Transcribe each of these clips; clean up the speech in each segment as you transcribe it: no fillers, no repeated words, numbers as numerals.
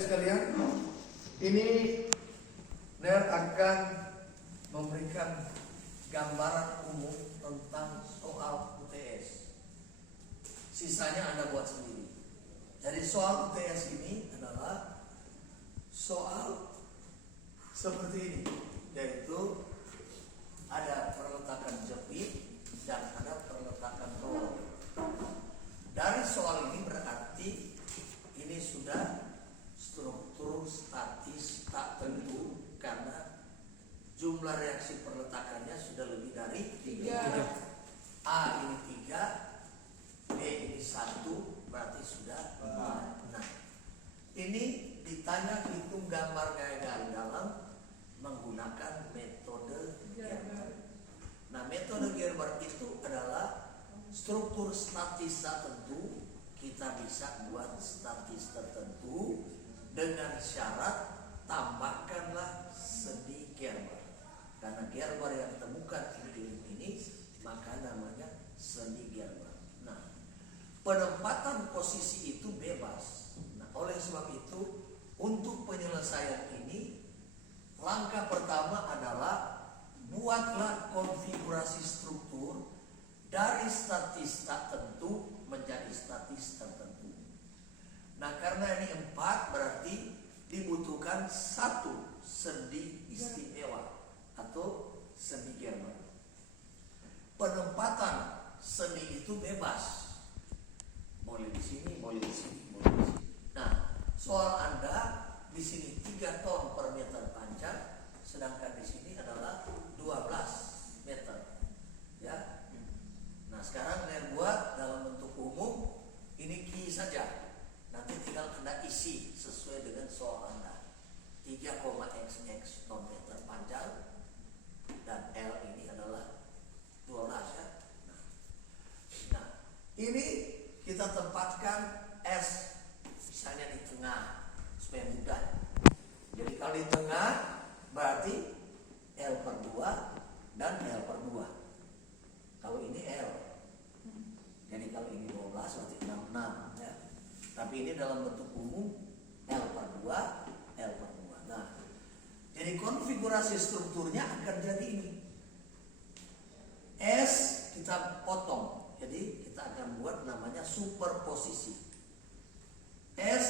sekalian, ini Ner akan memberikan gambaran umum tentang soal UTS. Sisanya Anda buat sendiri. Jadi soal UTS ini adalah soal seperti ini, yaitu ada perletakan jepit dan ada perletakan roll. Dari soal ini berarti ini sudah struktur statis tak tentu karena jumlah reaksi perletakannya sudah lebih dari 3. A ini 3, B ini 1, berarti sudah 4. Nah, ini ditanya hitung gambar gaya dalam menggunakan metode Gerber. Nah, metode Gerber itu adalah struktur statis tertentu. Kita bisa buat statis tertentu dengan syarat tambahkanlah sendi Gerber. Karena Gerber yang temukan ini maka namanya sendi Gerber. Nah, penempatan posisi itu bebas. Nah, oleh sebab itu untuk penyelesaian ini langkah pertama adalah buatlah konfigurasi struktur dari statis tak tentu menjadi statis tertentu. Nah, karena ini 4 berarti dibutuhkan 1 sendi istimewa atau sendi Gerber. Penempatan sendi itu bebas. Boleh di sini, boleh di sini, boleh di sini. Nah, soal Anda di sini 3 ton per meter panjang, sedangkan di sini adalah 12 meter. Ya. Nah, sekarang saya buat dalam bentuk umum ini Q saja. Nanti tinggal Anda isi sesuai dengan soal Anda. 3,xx ton meter panjang dan L ini adalah 12 ya. Nah, ini kita tempatkan S misalnya di tengah supaya mudah. Jadi kalau di tengah berarti L per 2 dan L per 2. Kalau ini L. Jadi kalau ini 12 berarti 66 ya. Tapi ini dalam bentuk umum L per 2, L per 2. Nah, jadi konfigurasi strukturnya akan jadi ini. S kita potong. Jadi kita akan buat namanya superposisi. S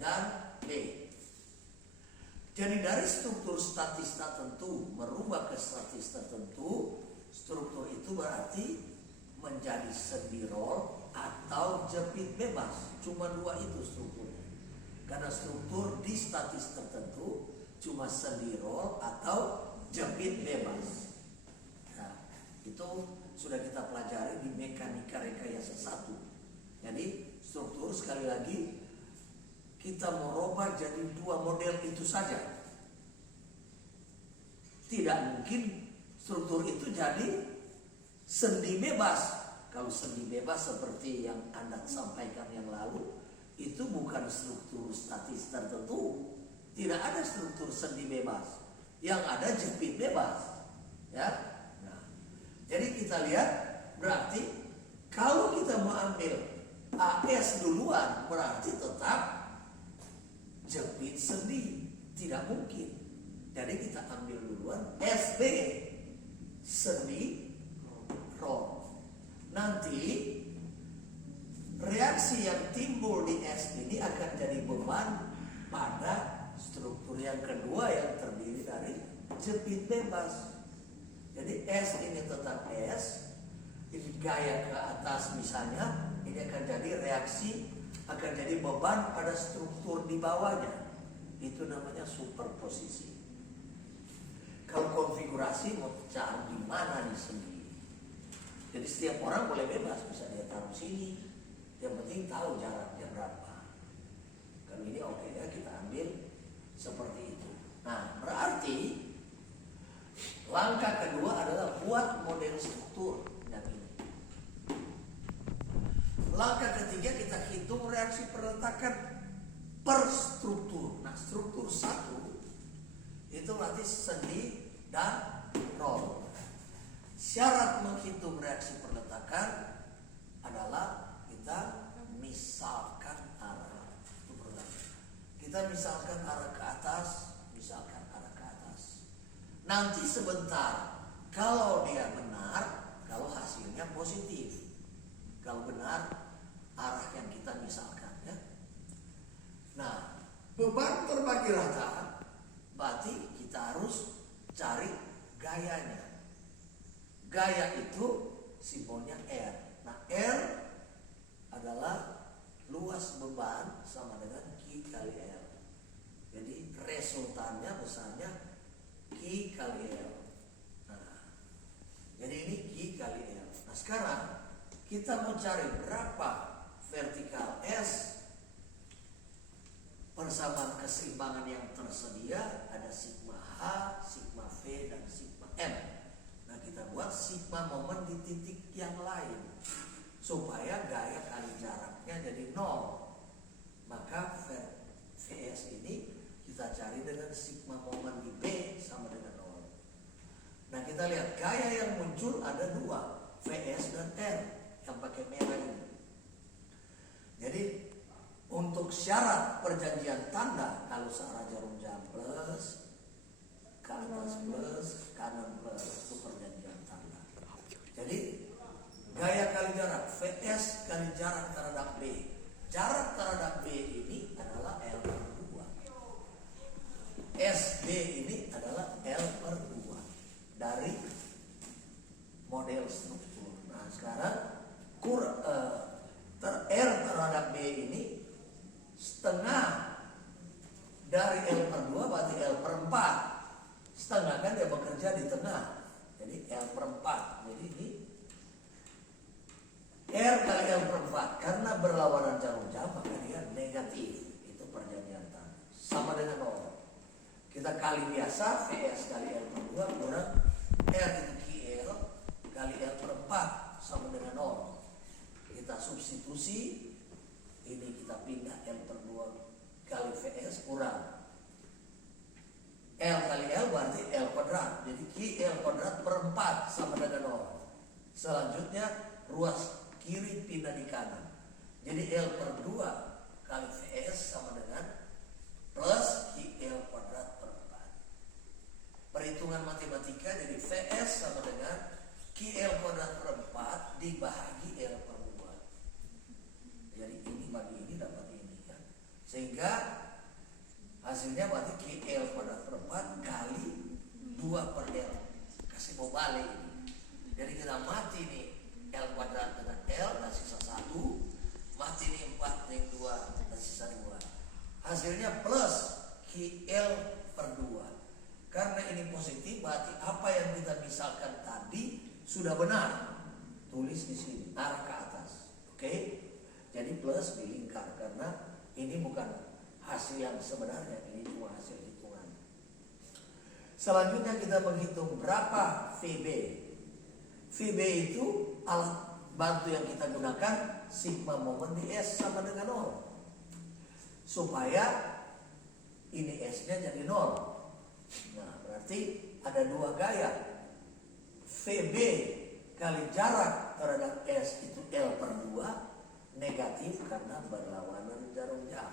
dan B. Jadi dari struktur statis tertentu merubah ke statis tertentu, struktur itu berarti menjadi sendi roll atau jepit bebas. Cuma 2 itu strukturnya. Karena struktur di statis tertentu cuma sendi roll atau jepit bebas. Nah, itu sudah kita pelajari di mekanika rekayasa 1. Jadi struktur sekali lagi kita merubah jadi 2 model itu saja. Tidak mungkin struktur itu jadi sendi bebas. Kalau sendi bebas seperti yang Anda sampaikan yang lalu, itu bukan struktur statis tertentu. Tidak ada struktur sendi bebas. Yang ada jepit bebas. Ya. Nah, jadi kita lihat berarti kalau kita mau ambil AS duluan berarti tetap jepit sendi. Tidak mungkin. Jadi kita ambil duluan SB sendi roll. Nanti reaksi yang timbul di S ini akan jadi beban pada struktur yang kedua yang terdiri dari jepit bebas. Jadi S ini tetap S, ini gaya ke atas misalnya, ini akan jadi reaksi, akan jadi beban pada struktur di bawahnya. Itu namanya superposisi. Kalau konfigurasi mau cari di mana nih sendi. Jadi setiap orang boleh bebas, bisa dia taruh sini. Yang penting tahu jaraknya berapa. Kalau ini oke ya, kita ambil seperti itu. Nah, berarti langkah kedua adalah buat model struktur yang ini. Langkah ketiga kita hitung reaksi perletakan per struktur. Nah, struktur 1 itu berarti sendi dan roll. Syarat menghitung reaksi perletakan adalah kita misalkan arah. Itu pertama. Kita Kita misalkan arah ke atas, misalkan arah ke atas. Nanti sebentar, kalau dia benar, kalau hasilnya positif. Kalau benar, arah yang kita misalkan ya. Nah, beban terbagi rata, berarti kita harus cari gayanya. Gaya itu simbolnya R. Nah, R adalah luas beban sama dengan Q kali L. Jadi resultannya besarnya Q kali L. Nah, jadi ini Q kali L. Nah, sekarang kita mau cari berapa vertikal S. Persamaan keseimbangan yang tersedia ada sigma H, sigma V, dan sigma M. Nah, kita buat sigma momen di titik yang lain supaya gaya kali jaraknya jadi 0. Maka VS ini kita cari dengan sigma momen di B sama dengan 0. Nah, kita lihat gaya yang muncul ada dua, VS dan R yang pakai merah ini. Jadi untuk syarat perjanjian tanda, kalau searah jarum jam plus, ke atas plus, kanan plus, itu perjanjian tanda. Jadi gaya kali jarak VS kali jarak terhadap B. Jarak terhadap B ini adalah L per 2. SB ini adalah L per 2 dari model struktur. Nah, sekarang R terhadap B ini setengah dari L per 2 berarti L per 4. Setengah kan dia bekerja di tengah. Jadi L per 4. Jadi ini R kali L per 4. Karena berlawanan jarum jam maka dia negatif. Itu perjanjian tanda. Sama dengan 0. Kita kali biasa VS kali L per 2 kurang R itu QL kali L per 4 sama dengan 0. Kita substitusi. Ini kita pindah L per 2 kali VS kurang L kali L berarti L kuadrat. Jadi QL kuadrat per 4 sama dengan 0. Selanjutnya ruas kiri pindah di kanan. Jadi L per 2 kali VS sama dengan plus QL kuadrat per 4. Perhitungan matematika jadi VS sama dengan QL kuadrat per 4 dibahagi L per 2. Jadi ini bagi ini dapat ini kan. Sehingga hasilnya berarti QL kuadrat per 4 kali 2 per L. Kasih mau balik ini. Jadi kita mati nih L kuadrat dengan L dan sisa 1. Mati nih 4 dengan 2 dan sisa 2. Hasilnya plus QL per 2. Karena ini positif berarti apa yang kita misalkan tadi sudah benar. Tulis di sini arah ke atas. Oke? Jadi plus di lingkar karena ini bukan hasil yang sebenarnya, ini cuma hasil hitungan. Selanjutnya kita menghitung berapa VB. VB itu alat bantu yang kita gunakan sigma momen di S sama dengan 0. Supaya ini S-nya jadi 0. Nah, berarti ada dua gaya. VB kali jarak terhadap S itu L per 2. Negatif karena berlawanan jarum jam.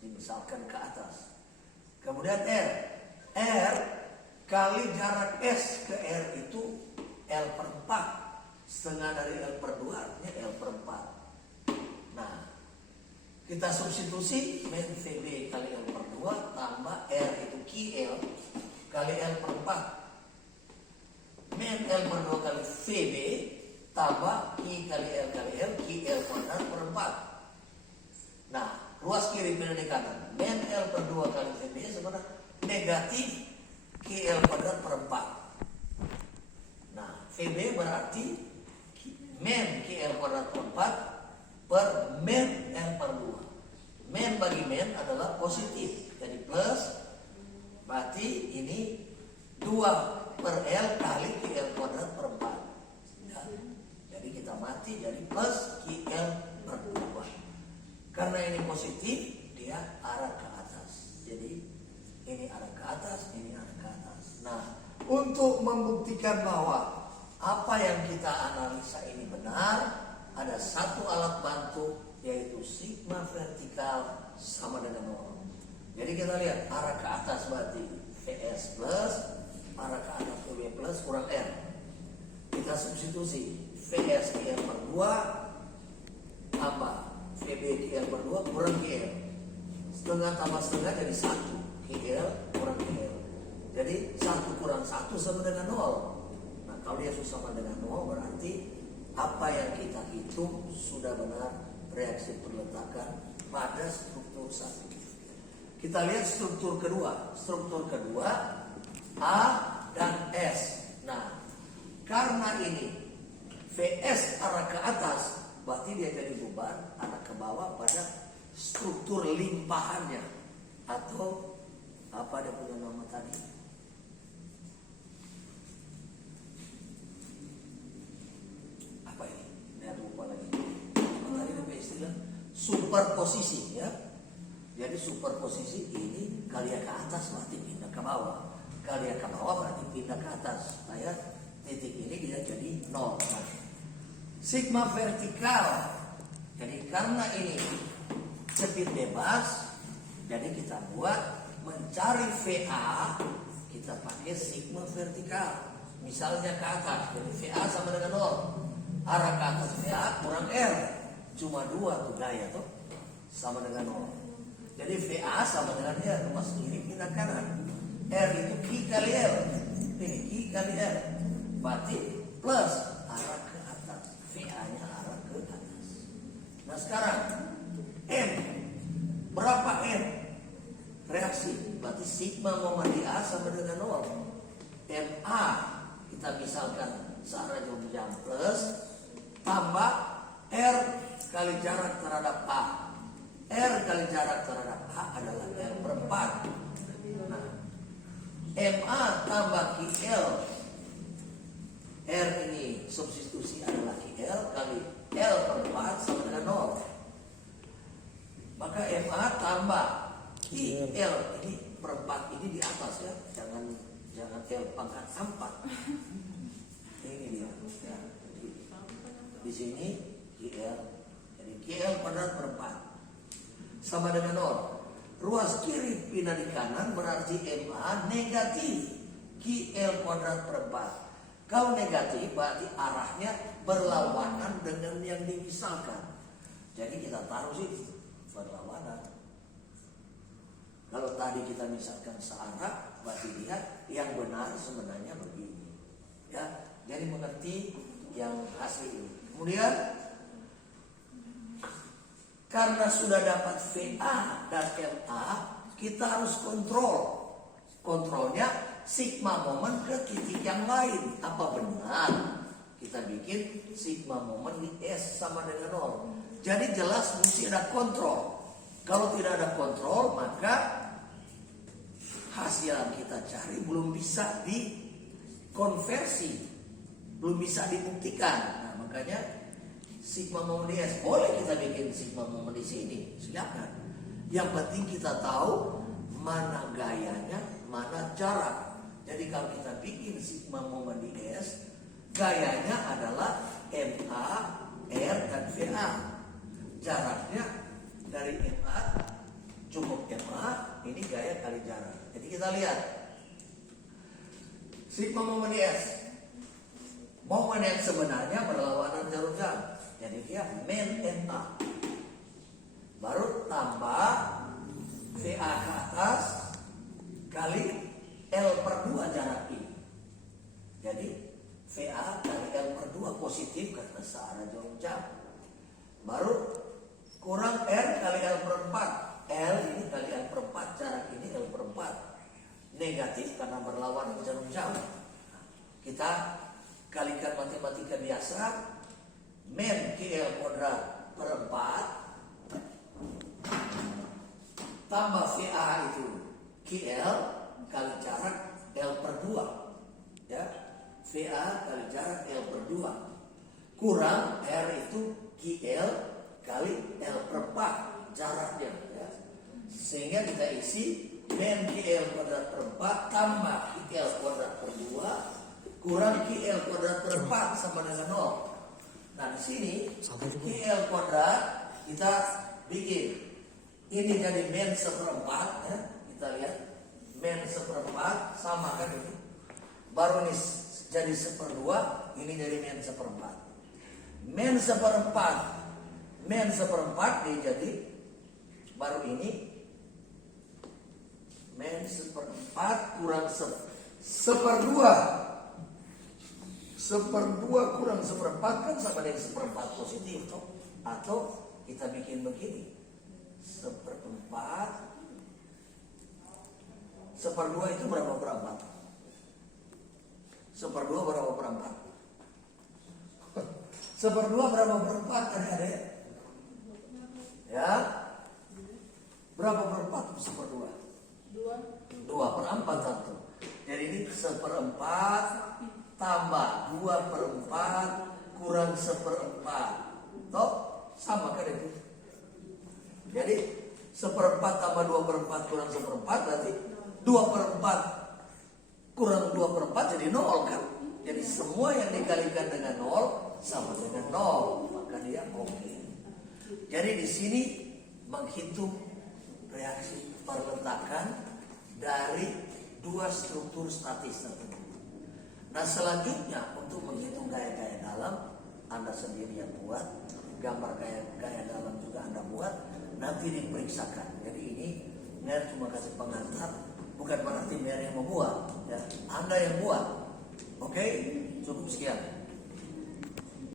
Dimisalkan ke atas. Kemudian R kali jarak S ke R itu L per 4. Setengah dari L per 2 artinya L per 4. Nah, kita substitusi men VB kali L per 2 tambah R itu QL kali L per 4. Men L per 2 kali VB tambah Q kali L QL kuadrat per 4. Nah, ruas kiri pindah di kanan. Men L per 2 kali VB sebenarnya negatif QL kuadrat per 4. Nah, VB berarti men QL kuadrat per 4 per men L per 2. Men bagi men adalah positif. Jadi plus berarti ini 2 per L kali QL kuadrat per 4. Jadi kita mati jadi plus QL per 2. Karena ini positif, dia arah ke atas. Jadi ini arah ke atas, ini arah ke atas. Nah, untuk membuktikan bahwa apa yang kita analisa ini benar, ada satu alat bantu yaitu sigma vertikal sama dengan 0. Jadi kita lihat arah ke atas berarti VS plus, arah ke atas VB plus kurang R. Kita substitusi VS QL per 2 tambah VB QL per 2 kurang QL. Setengah tambah setengah jadi 1. QL kurang QL. Jadi 1 kurang 1 sama dengan 0. Nah kalau dia sama dengan 0 berarti apa yang kita hitung sudah benar reaksi perletakan pada struktur 1. Kita lihat struktur kedua. Struktur kedua A dan S. Nah karena ini VS arah ke atas, berarti dia jadi beban arah ke bawah pada struktur limpahannya. Atau apa dia punya nama tadi? Apa ini? Saya lupa lagi. Apa tadi namanya istilah? Superposisi ya. Jadi superposisi ini kali ke atas berarti pindah ke bawah. Kali ke bawah berarti pindah ke atas. Nah ya, titik ini dia jadi 0. Nah, sigma vertikal. Jadi karena ini speed bebas, jadi kita buat mencari VA, kita pakai sigma vertikal. Misalnya ke atas, jadi VA sama dengan 0. Arah ke atas VA kurang R. Cuma 2 tuh gaya tuh. Sama dengan 0. Jadi VA sama dengan R. Mas kiri pindah kanan. R itu Q kali L. Ini Q kali R. Berarti plus arah ke atas. VA-nya arah ke atas. Nah sekarang M. Berapa M? Reaksi. Berarti sigma momen di A sama dengan 0. MA. Kita misalkan searah jam plus. Tambah R kali jarak terhadap A. R kali jarak terhadap A adalah R per 4. Nah, MA tambah QL. R ini substitusi adalah QL kali L per 4 sama dengan 0. Maka MA tambah QL ini per 4 ini di atas ya. Jangan L pangkat 4. Ini dia. Ya. Jadi, di sini QL. Jadi QL kuadrat per 4 sama dengan 0. Ruas kiri pindah di kanan berarti MA negatif QL kuadrat per 4. Kalau negatif berarti arahnya berlawanan dengan yang dimisalkan. Jadi kita taruh sih berlawanan. Kalau tadi kita misalkan searah, berarti lihat yang benar sebenarnya begini. Ya, jadi mengerti yang hasil ini. Kemudian karena sudah dapat VA dan MA, kita harus kontrol. Kontrolnya sigma momen ke titik yang lain. Apa benar? Kita bikin sigma momen di S sama dengan 0. Jadi jelas mesti ada kontrol. Kalau tidak ada kontrol, maka hasil yang kita cari belum bisa dikonversi, belum bisa dibuktikan. Nah, makanya sigma momen di S boleh kita bikin sigma momen di sini, silakan. Yang penting kita tahu mana gayanya, mana jarak. Jadi kalau kita bikin sigma momen di S, gayanya adalah MA, R dan VA. Jaraknya dari MA cukup MA, ini gaya kali jarak. Jadi kita lihat sigma momen di S. Momen yang sebenarnya berlawanan jarum jam. Jadi dia men MA. Baru tambah VA ke atas kali L per 2 jarak ini. Jadi VA kali L per 2 positif karena searah jarum jam. Baru kurang R kali L per 4. L ini kali L per 4, jarak ini L per 4. Negatif karena berlawanan jarum jam. Kita kalikan matematika biasa. Men QL kuadrat per 4 tambah VA itu QL kali jarak L per 2 ya. VA kali jarak L per 2 kurang R itu QL kali L per 4 jaraknya ya. Sehingga kita isi men QL kuadrat per 4 tambah QL kuadrat per 2 kurang QL kuadrat per 4 sama dengan 0. Nah di sini QL kuadrat kita bikin ini jadi men seperempat ya. Kita lihat men seperempat sama kan ini. Baru ini jadi seperdua, ini jadi men seperempat. Men seperempat dia jadi baru ini men seperempat kurang seperdua. Seperdua kurang seperempat kan sama dengan seperempat positif toh? Atau kita bikin begini, seperempat. Seperdua itu berapa perempat? Seperdua berapa perempat? Seperdua berapa perempat adik-adik? Ya? Berapa perempat seperdua? 2/4 satu. Jadi ini seperempat tambah 2/4 kurang seperempat. Toh? Sama kan itu? Jadi seperempat tambah 2/4 kurang seperempat berarti 2/4 kurang 2/4 jadi 0 kan? Jadi semua yang dikalikan dengan 0 sama dengan 0, maka dia oke. Jadi di sini menghitung reaksi perletakan dari dua struktur statis tertentu. Nah selanjutnya untuk menghitung gaya-gaya dalam Anda sendiri yang buat, gambar gaya dalam juga Anda buat, nanti diperiksakan. Jadi ini Mer cuma kasih pengantar, bukan berarti Mer yang membuat, ya. Anda yang buat. Oke, cukup sekian.